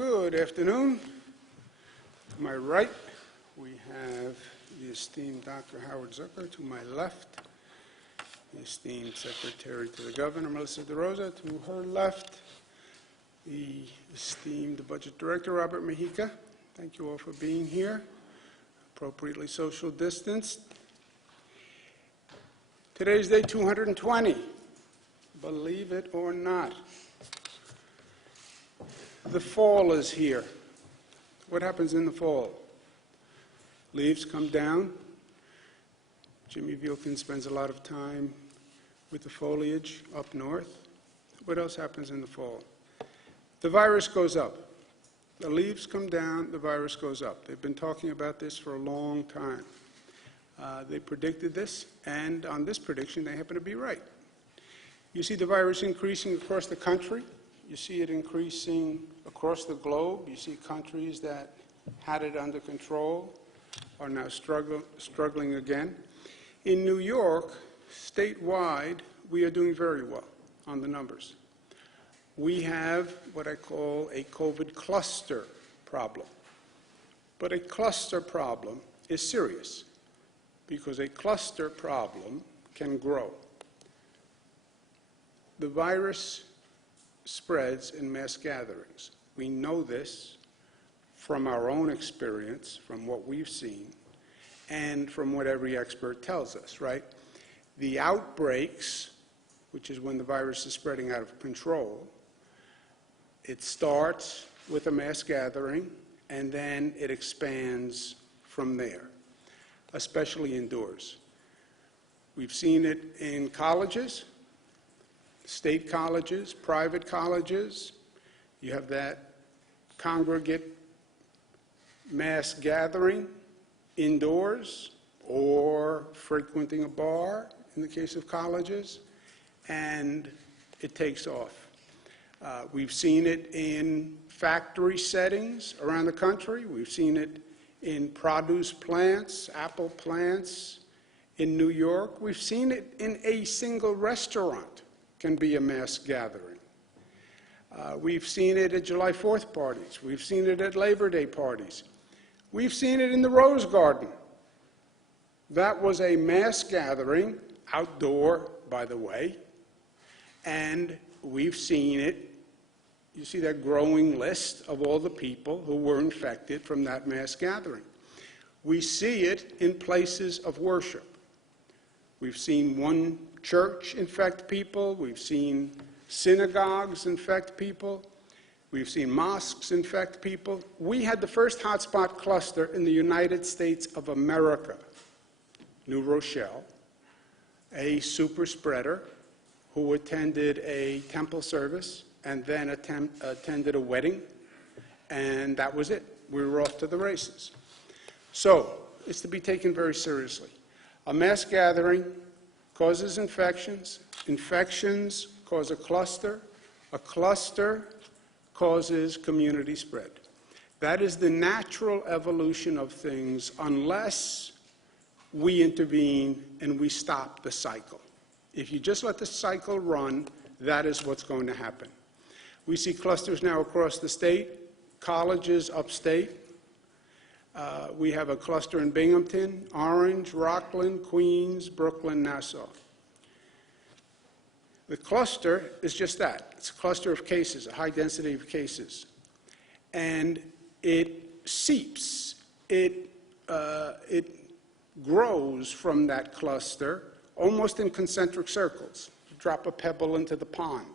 Good afternoon. To my right, we have the esteemed Dr. Howard Zucker. To my left, the esteemed Secretary to the Governor, Melissa DeRosa. To her left, the esteemed Budget Director, Robert Mejica. Thank you all for being here. Appropriately social distanced. Today's day 220, believe it or not. The fall is here. What happens in the fall? Leaves come down. Jimmy Vilkin spends a lot of time with the foliage up north. What else happens in the fall? The virus goes up. The leaves come down, the virus goes up. They've been talking about this for a long time. They predicted this, and on this prediction, they happen to be right. You see the virus increasing across the country. You see it increasing across the globe. You see countries that had it under control are now struggling again. In New York, statewide, we are doing very well on the numbers. We have what I call a COVID cluster problem. But a cluster problem is serious because a cluster problem can grow. The virus spreads in mass gatherings. We know this from our own experience, from what we've seen, and from what every expert tells us, right? The outbreaks, which is when the virus is spreading out of control, it starts with a mass gathering, and then it expands from there, especially indoors. We've seen it in colleges, state colleges, private colleges. You have that congregate mass gathering indoors or frequenting a bar in the case of colleges, and it takes off. We've seen it in factory settings around the country. We've seen it in produce plants, apple plants in New York. We've seen it in a single restaurant can be a mass gathering. We've seen it at July 4th parties. We've seen it at Labor Day parties. We've seen it in the Rose Garden. That was a mass gathering, outdoor, by the way, and we've seen it. You see that growing list of all the people who were infected from that mass gathering. We see it in places of worship. We've seen one church infect people. We've seen synagogues infect people. We've seen mosques infect people. We had the first hotspot cluster in the United States of America, New Rochelle, a super spreader who attended a temple service and then attended a wedding, and that was it. We were off to the races. So it's to be taken very seriously. A mass gathering causes infections. Infections cause a cluster causes community spread. That is the natural evolution of things unless we intervene and we stop the cycle. If you just let the cycle run, that is what's going to happen. We see clusters now across the state, colleges upstate. We have a cluster in Binghamton, Orange, Rockland, Queens, Brooklyn, Nassau. The cluster is just that. It's a cluster of cases, a high density of cases. And it seeps. It grows from that cluster almost in concentric circles. You drop a pebble into the pond.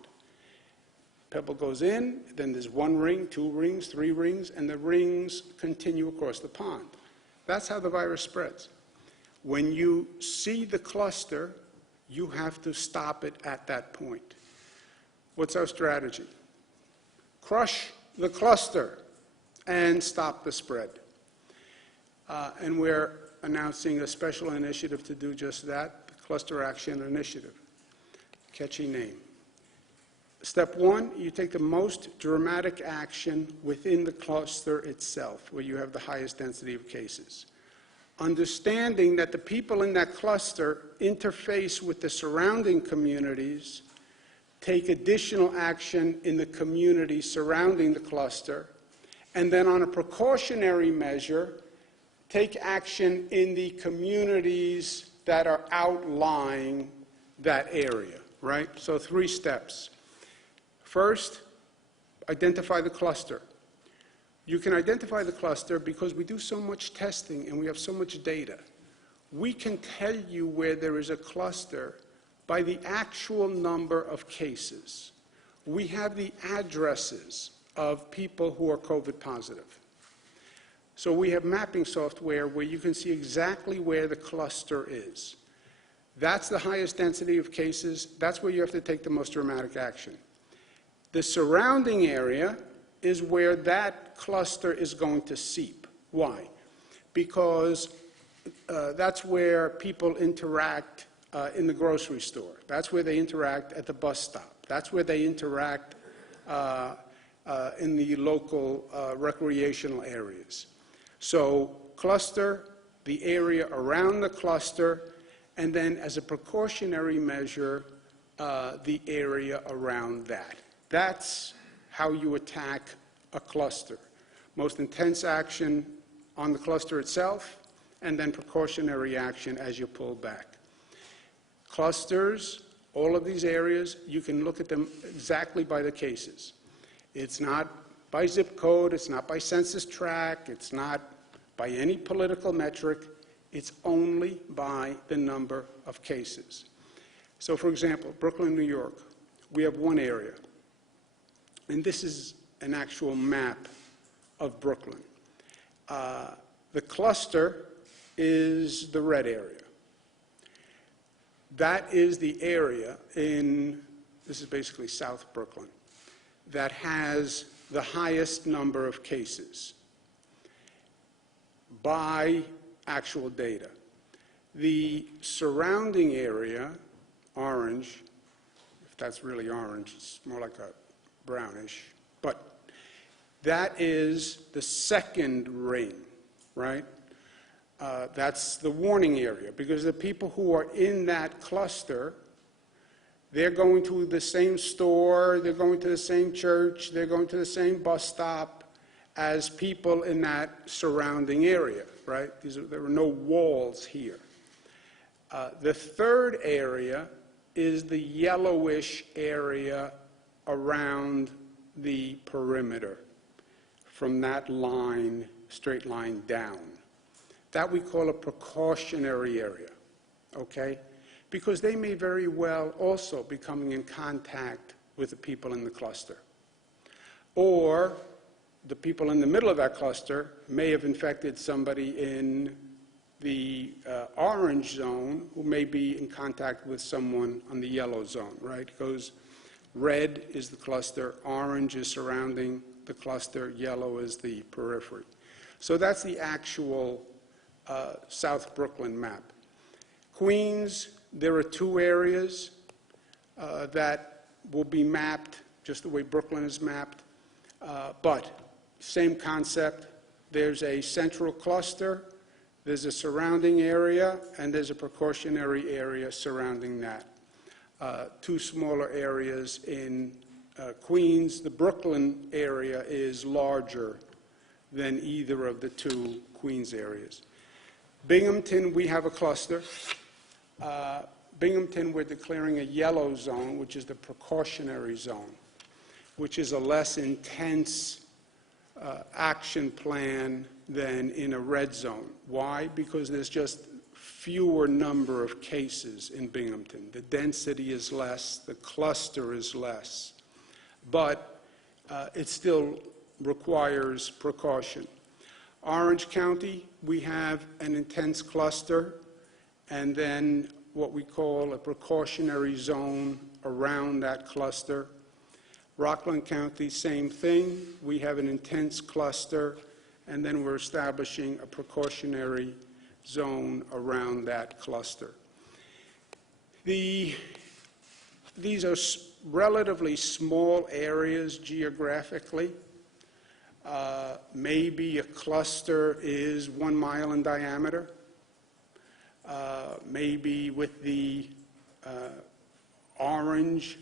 Pebble goes in, then there's one ring, two rings, three rings, and the rings continue across the pond. That's how the virus spreads. When you see the cluster, you have to stop it at that point. What's our strategy? Crush the cluster and stop the spread. And we're announcing a special initiative to do just that, the Cluster Action Initiative. Catchy name. Step one, you take the most dramatic action within the cluster itself, where you have the highest density of cases. Understanding that the people in that cluster interface with the surrounding communities, take additional action in the community surrounding the cluster, And then on a precautionary measure, take action in the communities that are outlying that area, right? So 3 steps. First, identify the cluster. You can identify the cluster because we do so much testing and we have so much data. We can tell you where there is a cluster by the actual number of cases. We have the addresses of people who are COVID positive. So we have mapping software where you can see exactly where the cluster is. That's the highest density of cases. That's where you have to take the most dramatic action. The surrounding area is where that cluster is going to seep. Why? Because that's where people interact in the grocery store. That's where they interact at the bus stop. That's where they interact in the local recreational areas. So cluster, the area around the cluster, and then as a precautionary measure, the area around that. That's how you attack a cluster. Most intense action on the cluster itself, and then precautionary action as you pull back. Clusters, all of these areas, you can look at them exactly by the cases. It's not by zip code, it's not by census tract, it's not by any political metric, it's only by the number of cases. So for example, Brooklyn, New York, we have one area, and this is an actual map of Brooklyn. The cluster is the red area. That is the area in, this is basically South Brooklyn, that has the highest number of cases by actual data. The surrounding area, orange, if that's really orange, it's more like a brownish, but that is the second ring, right? That's the warning area, because the people who are in that cluster, they're going to the same store, they're going to the same church, they're going to the same bus stop as people in that surrounding area, right? There are no walls here. The third area is the yellowish area around the perimeter from that line, straight line down. That we call a precautionary area, okay? Because they may very well also be coming in contact with the people in the cluster. Or the people in the middle of that cluster may have infected somebody in the orange zone who may be in contact with someone on the yellow zone, right? It goes red is the cluster, orange is surrounding the cluster, yellow is the periphery. So that's the actual South Brooklyn map. Queens, there are 2 areas that will be mapped just the way Brooklyn is mapped, but same concept. There's a central cluster, there's a surrounding area, and there's a precautionary area surrounding that. 2 smaller areas in Queens. The Brooklyn area is larger than either of the 2 Queens areas. Binghamton, we have a cluster. Binghamton, we're declaring a yellow zone, which is the precautionary zone, which is a less intense action plan than in a red zone. Why? Because there's just fewer number of cases in Binghamton. The density is less, the cluster is less, but it still requires precaution. Orange County, we have an intense cluster, and then what we call a precautionary zone around that cluster. Rockland County, same thing. We have an intense cluster, and then we're establishing a precautionary zone around that cluster. These are relatively small areas geographically. Maybe a cluster is 1 mile in diameter. Maybe with the orange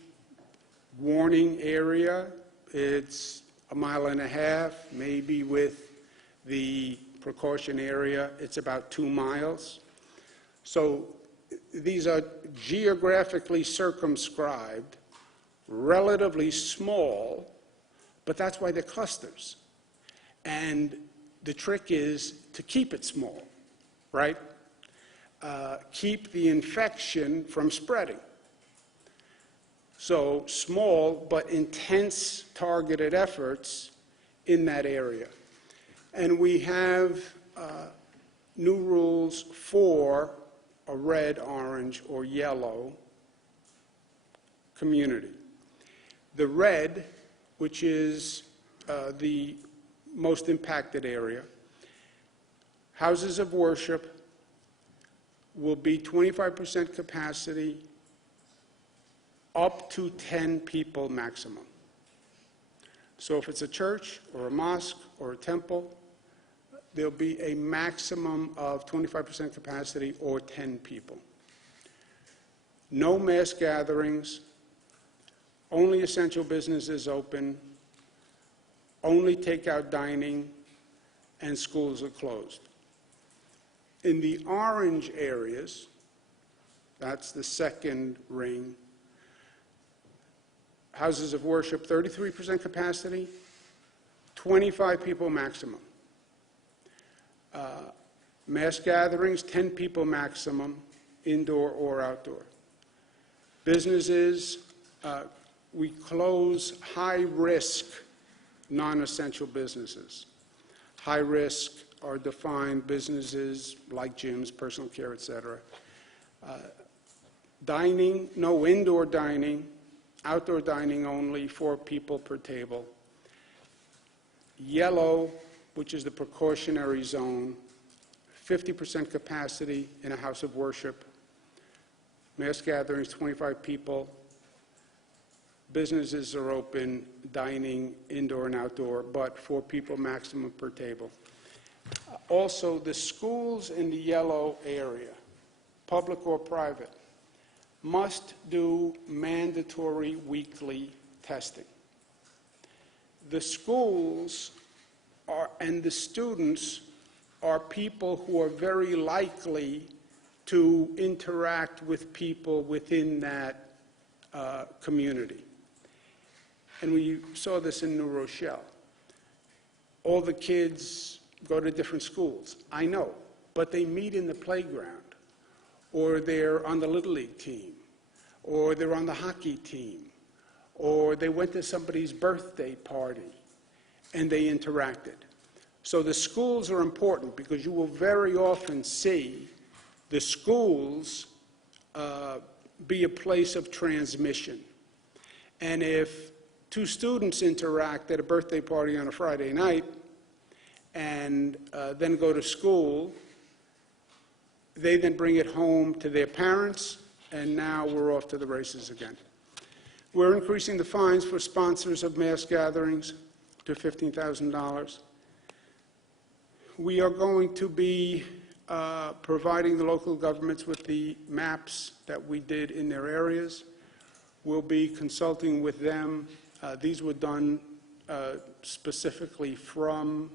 warning area, it's a mile and a half, maybe with the precaution area, it's about 2 miles. So these are geographically circumscribed, relatively small, but that's why they're clusters. And the trick is to keep it small, right? Keep the infection from spreading. So small but intense targeted efforts in that area. And we have new rules for a red, orange, or yellow community. The red, which is the most impacted area, houses of worship will be 25% capacity, up to 10 people maximum. So if it's a church or a mosque or a temple, there'll be a maximum of 25% capacity or 10 people. No mass gatherings, only essential businesses open, only takeout dining, and schools are closed. In the orange areas, that's the second ring, houses of worship, 33% capacity, 25 people maximum. Mass gatherings, 10 people maximum, indoor or outdoor. Businesses, we close high-risk, non-essential businesses. High-risk are defined businesses like gyms, personal care, etc. Dining, no indoor dining, outdoor dining only, 4 people per table. Yellow, which is the precautionary zone, 50% capacity in a house of worship. Mass gatherings, 25 people. Businesses are open, dining, indoor and outdoor, but 4 people maximum per table. Also, the schools in the yellow area, public or private, must do mandatory weekly testing. The schools and the students are people who are very likely to interact with people within that community. And we saw this in New Rochelle. All the kids go to different schools, I know, but they meet in the playground, or they're on the Little League team, or they're on the hockey team, or they went to somebody's birthday party, and they interacted. So the schools are important because you will very often see the schools be a place of transmission. And if 2 students interact at a birthday party on a Friday night and then go to school, they then bring it home to their parents, and now we're off to the races again. We're increasing the fines for sponsors of mass gatherings to $15,000. We are going to be providing the local governments with the maps that we did in their areas. We'll be consulting with them. These were done specifically from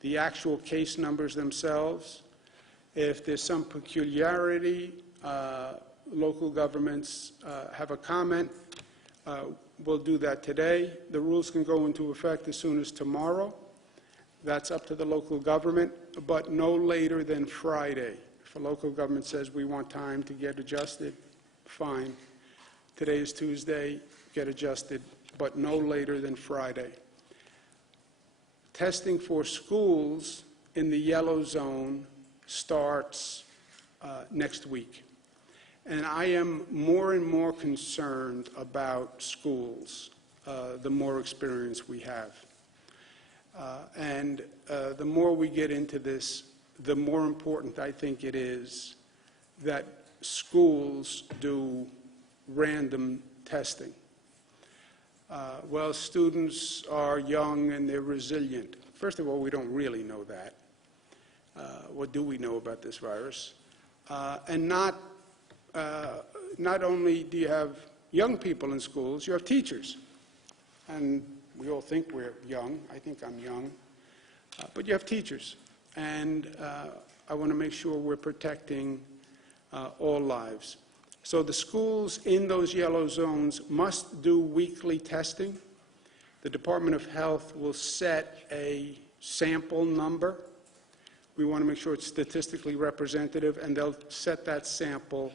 the actual case numbers themselves. If there's some peculiarity, local governments have a comment, we'll do that today. The rules can go into effect as soon as tomorrow. That's up to the local government, but no later than Friday. If a local government says we want time to get adjusted, fine. Today is Tuesday, get adjusted, but no later than Friday. Testing for schools in the yellow zone starts next week. And I am more and more concerned about schools, the more experience we have. And the more we get into this, the more important I think it is that schools do random testing. Well, students are young and they're resilient. First of all, we don't really know that. What do we know about this virus? And not only do you have young people in schools, you have teachers. And We all think we're young. I think I'm young. But you have teachers. And I want to make sure we're protecting all lives. So the schools in those yellow zones must do weekly testing. The Department of Health will set a sample number. We want to make sure it's statistically representative, and they'll set that sample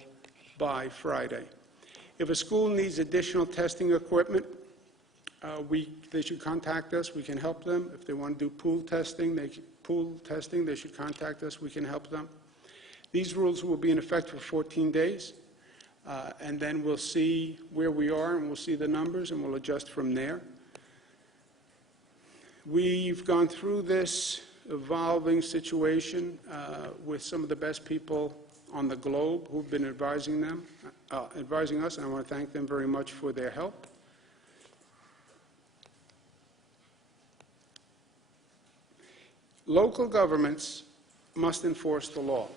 by Friday. If a school needs additional testing equipment, they should contact us. We can help them. If they want to do pool testing, they should contact us. We can help them. These rules will be in effect for 14 days, and then we'll see where we are, and we'll see the numbers, and we'll adjust from there. We've gone through this evolving situation with some of the best people on the globe who've been advising us, and I want to thank them very much for their help. Local governments must enforce the law.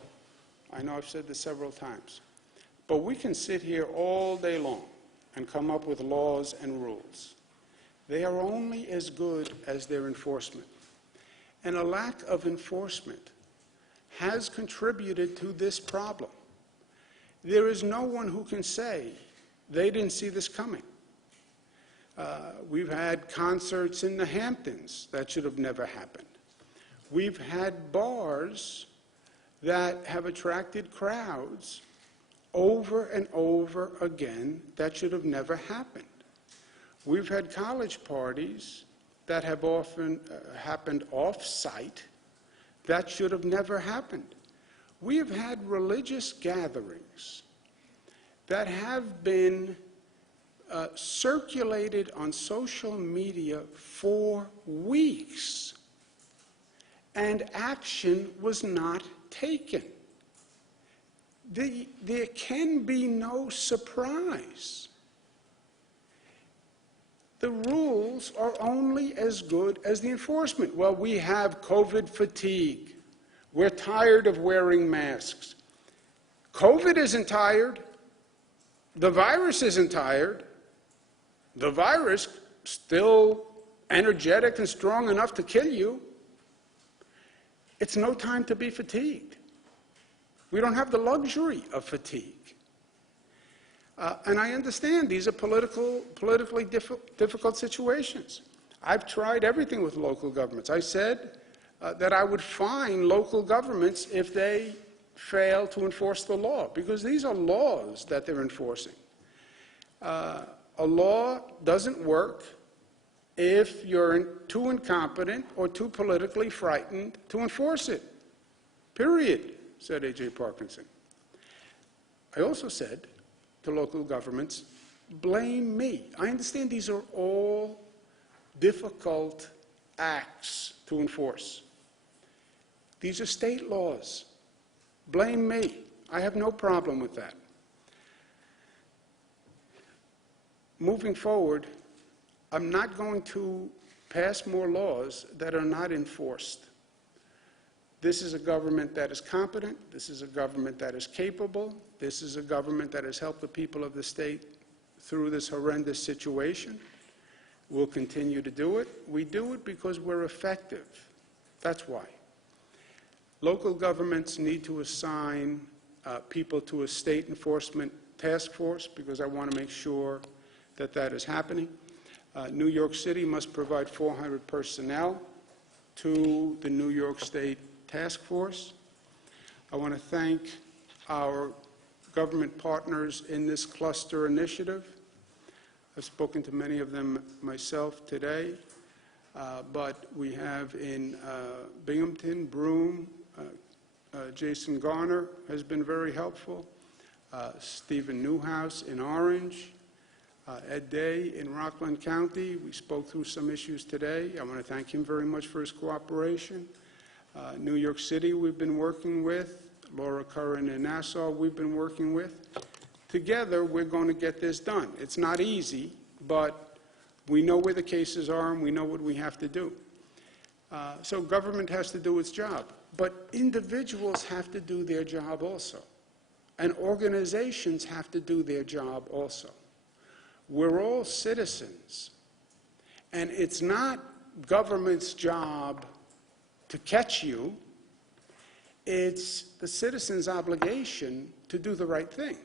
I know I've said this several times, but we can sit here all day long and come up with laws and rules. They are only as good as their enforcement. And a lack of enforcement has contributed to this problem. There is no one who can say they didn't see this coming. We've had concerts in the Hamptons that should have never happened. We've had bars that have attracted crowds over and over again that should have never happened. We've had college parties that have often happened off-site that should have never happened. We have had religious gatherings that have been circulated on social media for weeks, and action was not taken. There can be no surprise. The rules are only as good as the enforcement. Well, we have COVID fatigue. We're tired of wearing masks. COVID isn't tired. The virus isn't tired. The virus still energetic and strong enough to kill you. It's no time to be fatigued. We don't have the luxury of fatigue. And I understand these are politically difficult situations. I've tried everything with local governments. I said that I would fine local governments if they fail to enforce the law, because these are laws that they're enforcing. A law doesn't work if you're too incompetent or too politically frightened to enforce it. Period, said A.J. Parkinson. I also said to local governments, blame me. I understand these are all difficult acts to enforce. These are state laws. Blame me. I have no problem with that. Moving forward, I'm not going to pass more laws that are not enforced. This is a government that is competent. This is a government that is capable. This is a government that has helped the people of the state through this horrendous situation. We'll continue to do it. We do it because we're effective. That's why. Local governments need to assign people to a state enforcement task force, because I want to make sure that that is happening. New York City must provide 400 personnel to the New York State Task Force. I want to thank our government partners in this cluster initiative. I've spoken to many of them myself today, but we have in Binghamton, Broome, Jason Garner has been very helpful, Stephen Newhouse in Orange, Ed Day in Rockland County. We spoke through some issues today. I want to thank him very much for his cooperation. New York City we've been working with, Laura Curran in Nassau we've been working with. Together we're going to get this done. It's not easy, but we know where the cases are and we know what we have to do. So government has to do its job, but individuals have to do their job also. And organizations have to do their job also. We're all citizens, And it's not government's job to catch you. It's the citizen's obligation to do the right thing,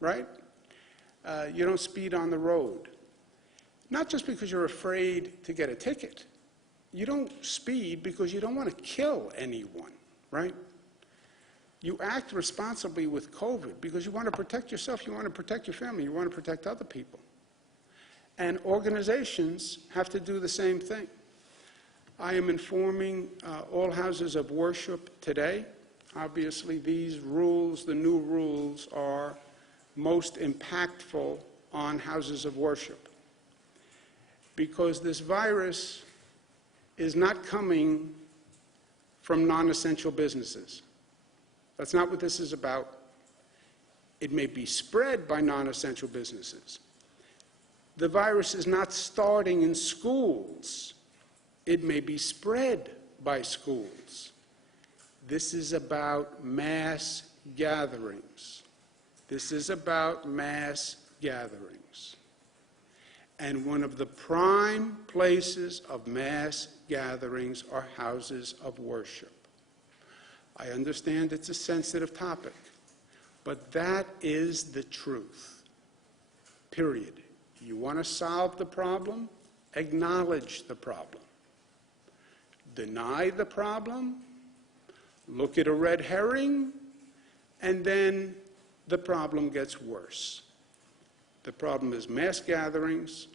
right? You don't speed on the road. Not just because you're afraid to get a ticket. You don't speed because you don't want to kill anyone, right? You act responsibly with COVID because you want to protect yourself, you want to protect your family, you want to protect other people. And organizations have to do the same thing. I am informing all houses of worship today. Obviously, these rules, the new rules, are most impactful on houses of worship because this virus is not coming from non-essential businesses. That's not what this is about. It may be spread by non-essential businesses. The virus is not starting in schools. It may be spread by schools. This is about mass gatherings. This is about mass gatherings. And one of the prime places of mass gatherings are houses of worship. I understand it's a sensitive topic, but that is the truth, period. You want to solve the problem? Acknowledge the problem. Deny the problem, look at a red herring, and then the problem gets worse. The problem is mass gatherings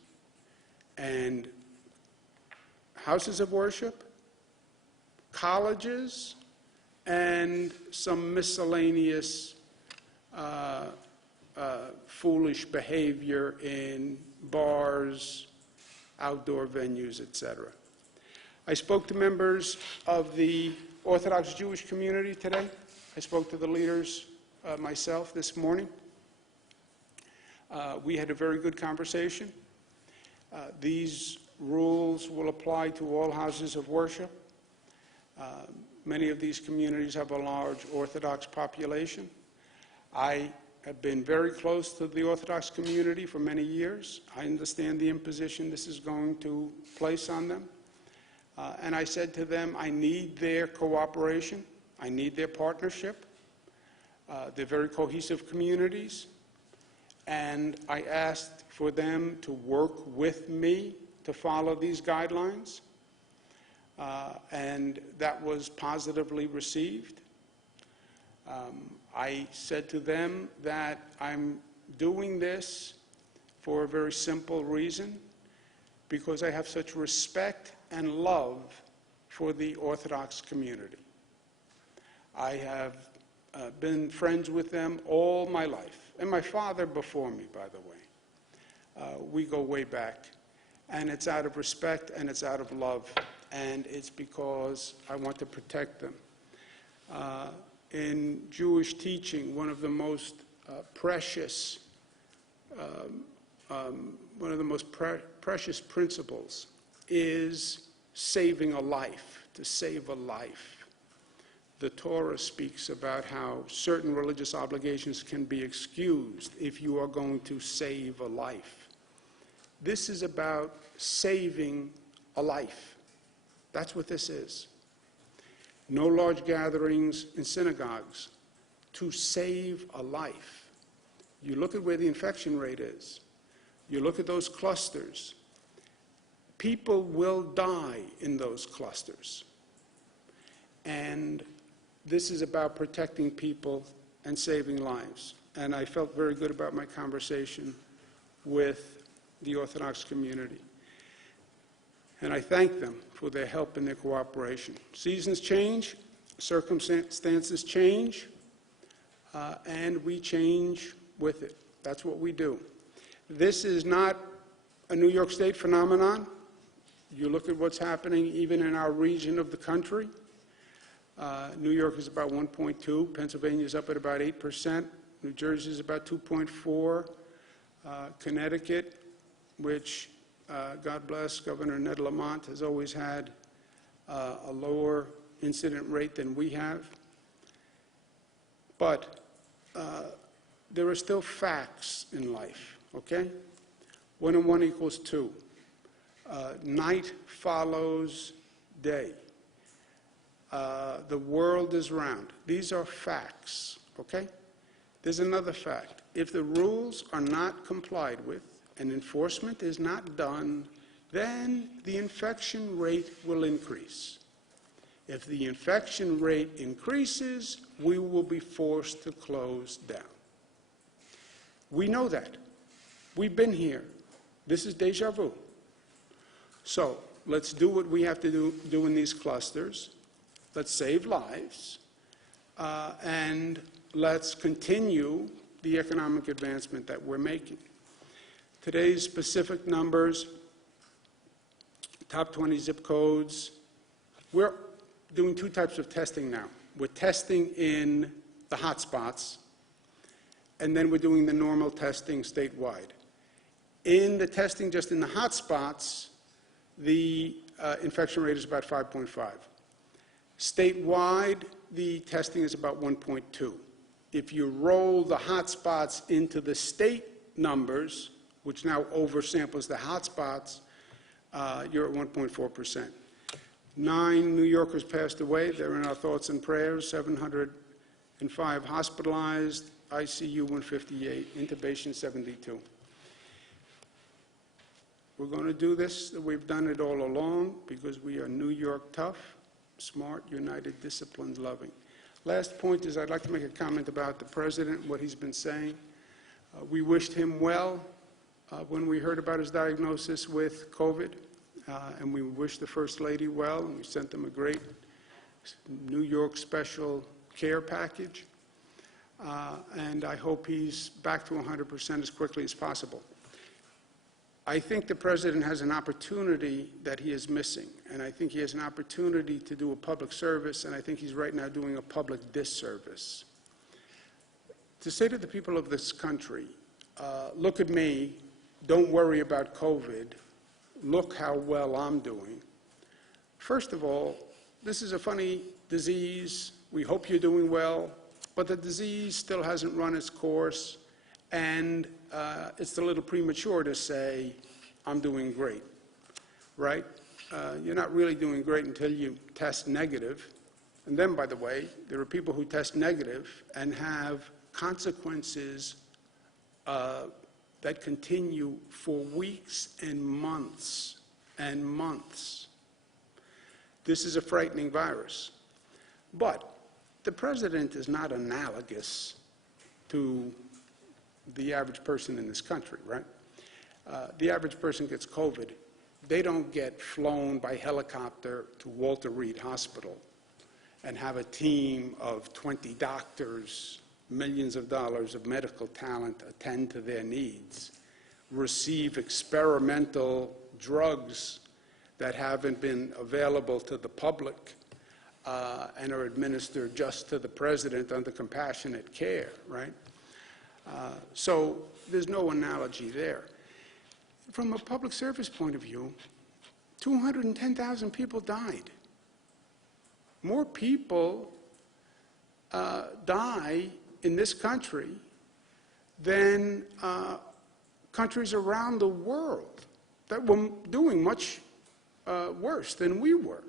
and houses of worship, colleges, and some miscellaneous foolish behavior in bars, outdoor venues, etc. I spoke to members of the Orthodox Jewish community today. I spoke to the leaders myself this morning. We had a very good conversation. These rules will apply to all houses of worship. Many of these communities have a large Orthodox population. I have been very close to the Orthodox community for many years. I understand the imposition this is going to place on them. And I said to them, I need their cooperation. I need their partnership. They're very cohesive communities. And I asked for them to work with me to follow these guidelines. And that was positively received. I said to them that I'm doing this for a very simple reason, because I have such respect and love for the Orthodox community. I have been friends with them all my life, and my father before me, by the way. We go way back, and it's out of respect and it's out of love, and it's because I want to protect them. In Jewish teaching, one of the most precious principles is saving a life, to save a life. The Torah speaks about how certain religious obligations can be excused if you are going to save a life. This is about saving a life. That's what this is. No large gatherings in synagogues, to save a life. You look at where the infection rate is. You look at those clusters. People will die in those clusters. And this is about protecting people and saving lives. And I felt very good about my conversation with the Orthodox community. And I thank them for their help and their cooperation. Seasons change, circumstances change, and we change with it. That's what we do. This is not a New York State phenomenon. You look at what's happening even in our region of the country. New York is about 1.2, Pennsylvania is up at about 8%, New Jersey is about 2.4, Connecticut, which God bless Governor Ned Lamont, has always had a lower incident rate than we have. But there are still facts in life, okay? 1 and 1 equals 2. Night follows day. The world is round. These are facts, okay? There's another fact. If the rules are not complied with and enforcement is not done, then the infection rate will increase. If the infection rate increases, we will be forced to close down. We know that. We've been here. This is deja vu. So let's do what we have to do in these clusters. Let's save lives, and let's continue the economic advancement that we're making. Today's specific numbers, top 20 zip codes, we're doing two types of testing now. We're testing in the hot spots, and then we're doing the normal testing statewide. In the testing just in the hot spots, the infection rate is about 5.5. Statewide, the testing is about 1.2. If you roll the hot spots into the state numbers, which now oversamples the hot spots, you're at 1.4%. 9 New Yorkers passed away. They're in our thoughts and prayers. 705 hospitalized, ICU 158, intubation 72. We're going to do this. We've done it all along because we are New York tough, smart, united, disciplined, loving. Last point is I'd like to make a comment about the president, what he's been saying. We wished him well when we heard about his diagnosis with COVID, and we wished the First Lady well, and we sent them a great New York special care package. And I hope he's back to 100% as quickly as possible. I think the president has an opportunity that he is missing, and I think he has an opportunity to do a public service, and I think he's right now doing a public disservice. To say to the people of this country, look at me, don't worry about COVID, look how well I'm doing. First of all, this is a funny disease. We hope you're doing well, but the disease still hasn't run its course, and it's a little premature to say, I'm doing great, right? You're not really doing great until you test negative. And then, by the way, there are people who test negative and have consequences that continue for weeks and months and months. This is a frightening virus. But the president is not analogous to the average person in this country, right? The average person gets COVID. They don't get flown by helicopter to Walter Reed Hospital and have a team of 20 doctors, millions of dollars of medical talent attend to their needs, receive experimental drugs that haven't been available to the public and are administered just to the president under compassionate care, right? So there's no analogy there. From a public service point of view, 210,000 people died. More people die in this country than countries around the world that were doing much worse than we were.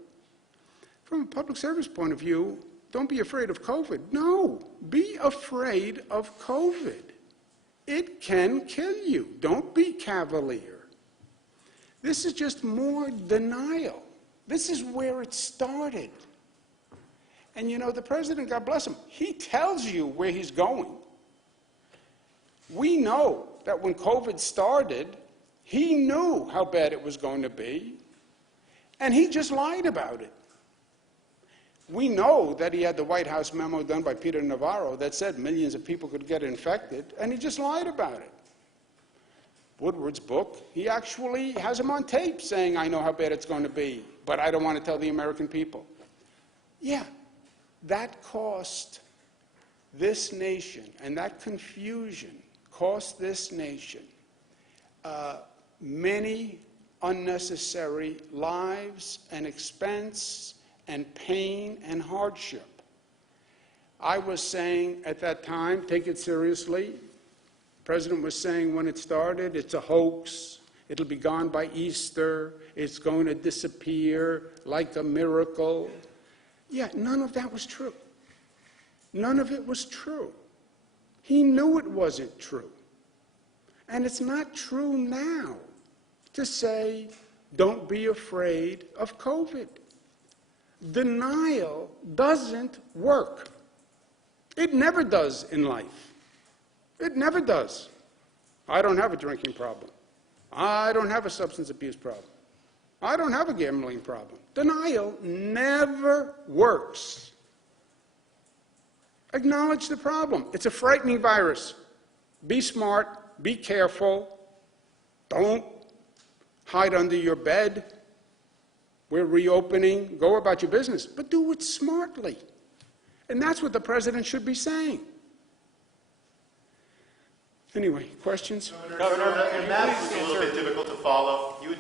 From a public service point of view, don't be afraid of COVID. No, be afraid of COVID. It can kill you. Don't be cavalier. This is just more denial. This is where it started. And you know, the president, God bless him, he tells you where he's going. We know that when COVID started, he knew how bad it was going to be, and he just lied about it. We know that he had the White House memo done by Peter Navarro that said millions of people could get infected, and he just lied about it. Woodward's book, he actually has him on tape saying, I know how bad it's going to be, but I don't want to tell the American people. Yeah, that cost this nation, and that confusion cost this nation many unnecessary lives and expense and pain and hardship. I was saying at that time, take it seriously. The president was saying when it started, it's a hoax, It'll be gone by Easter. It's going to disappear like a miracle. Yeah, none of that was true. None of it was true. He knew it wasn't true. And it's not true now to say, don't be afraid of COVID. Denial doesn't work. It never does in life. It never does. I don't have a drinking problem. I don't have a substance abuse problem. I don't have a gambling problem. Denial never works. Acknowledge the problem. It's a frightening virus. Be smart. Be careful. Don't hide under your bed. We're reopening. Go about your business. But do it smartly. And that's what the president should be saying. Anyway, questions? Governor, and that was a little bit difficult to follow. You